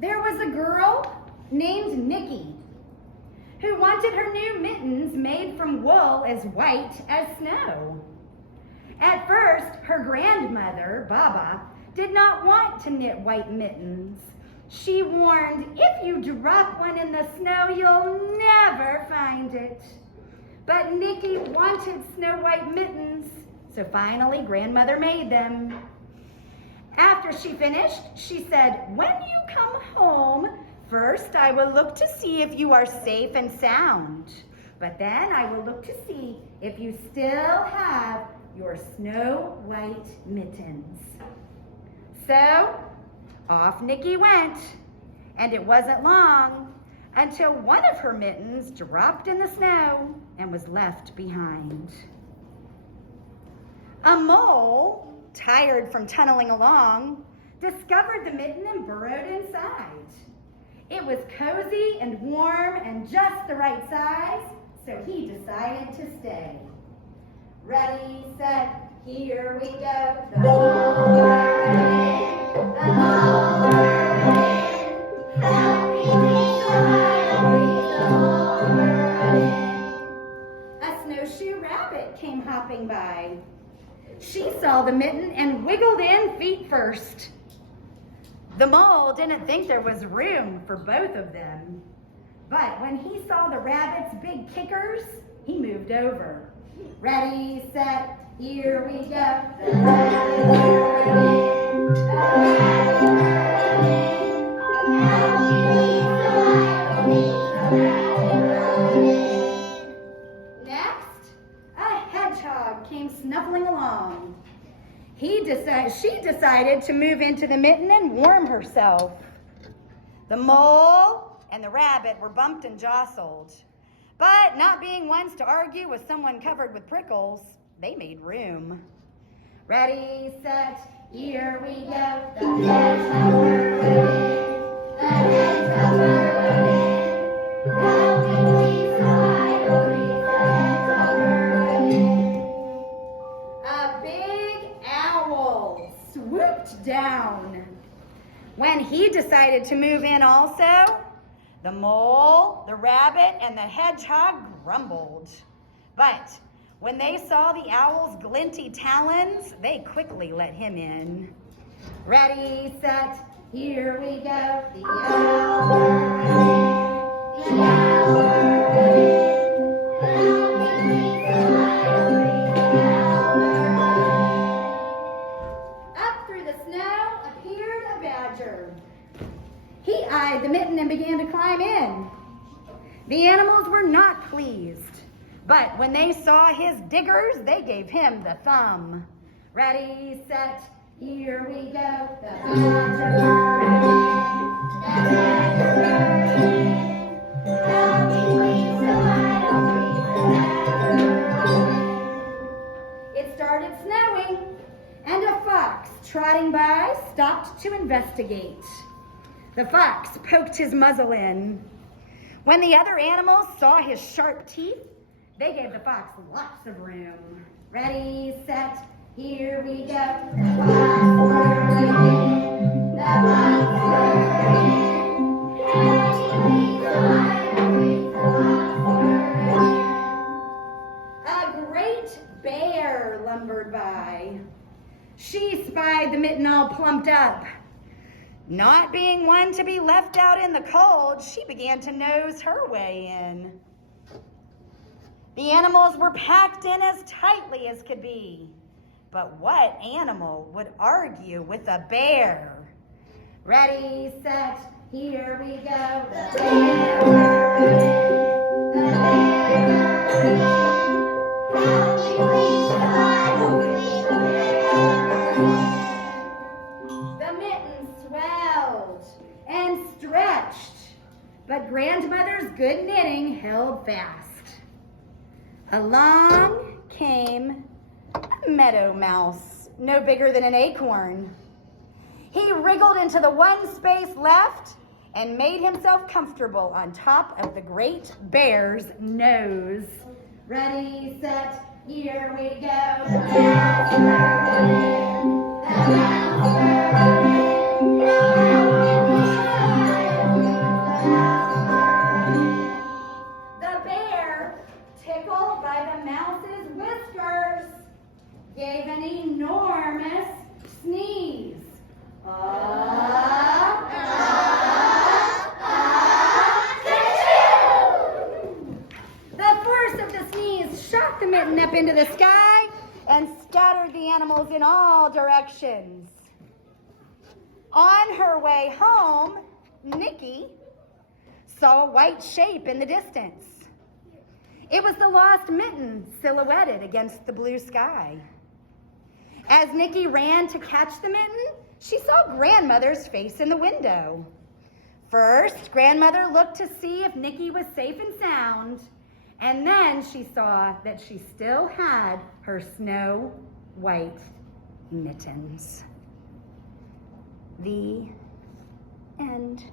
there was a girl named Nikki who wanted her new mittens made from wool as white as snow. At first, her grandmother, Baba, did not want to knit white mittens. She warned, if you drop one in the snow, you'll never find it. But Nikki wanted snow white mittens, so finally grandmother made them. After she finished, she said, when you come home, first I will look to see if you are safe and sound, but then I will look to see if you still have your snow white mittens. So off Nikki went, and it wasn't long until one of her mittens dropped in the snow and was left behind. A mole, tired from tunneling along, discovered the mitten and burrowed inside. It was cozy and warm and just the right size, so he decided to stay. Ready, set, here we go. The mole burrowed in, the mole burrowed in. Help me reach the high breeze, the mole burrowed in. A snowshoe rabbit came hopping by. She saw the mitten and wiggled in feet first. The mole didn't think there was room for both of them, but when he saw the rabbit's big kickers, he moved over. Ready, set, here we go. The rabbit burrowed in, the rabbit burrowed in. Now we leave the light, we the rabbit burrowed in. Next, a hedgehog came snuffling along. She decided to move into the mitten and warm herself. The mole and the rabbit were bumped and jostled, but not being ones to argue with someone covered with prickles, they made room. Ready, set, here we go. The hedgehog burrowed in, the hedgehog burrowed in. Help me please, so I don't breathe. The hedgehog burrowed in. A big owl swooped down. When he decided to move in also, the mole, the rabbit, and the hedgehog grumbled. But when they saw the owl's glinty talons, they quickly let him in. Ready, set, here we go. The owl burrowed in, the owl burrowed in. Help me please, so I don't breathe. The owl burrowed in. Up through the snow appeared a badger. He eyed the mitten and began to climb in. The animals were not pleased, but when they saw his diggers, they gave him the thumb. Ready, set, here we go. The badger burrowed in, the badger burrowed in. Help me please, so I don't breathe. The badger burrowed in. It started snowing, and a fox trotting by stopped to investigate. The fox poked his muzzle in. When the other animals saw his sharp teeth, they gave the fox lots of room. Ready, set, here we go. The fox burrowed in, the fox burrowed in. Help me please, so I don't breathe. The fox burrowed in. A great bear lumbered by. She spied the mitten all plumped up. Not being one to be left out in the cold, she began to nose her way in. The animals were packed in as tightly as could be. But what animal would argue with a bear? Ready, set, here we go. The bear burrowed in, the bear burrowed in. Help me please, so I don't breathe. The bear burrowed in. The mitten swelled and stretched, but grandmother's good knitting held fast. Along came a meadow mouse, no bigger than an acorn. He wriggled into the one space left and made himself comfortable on top of the great bear's nose. Ready, set, here we go. The mouse burrowed in, the mouse burrowed in. Help me please, so went up into the sky and scattered the animals in all directions. On her way home, Nikki saw a white shape in the distance. It was the lost Mitten silhouetted against the blue sky. As Nikki ran to catch the Mitten, she saw Grandmother's face in the window. First, Grandmother looked to see if Nikki was safe and sound, and then she saw that she still had her snow white mittens. The end.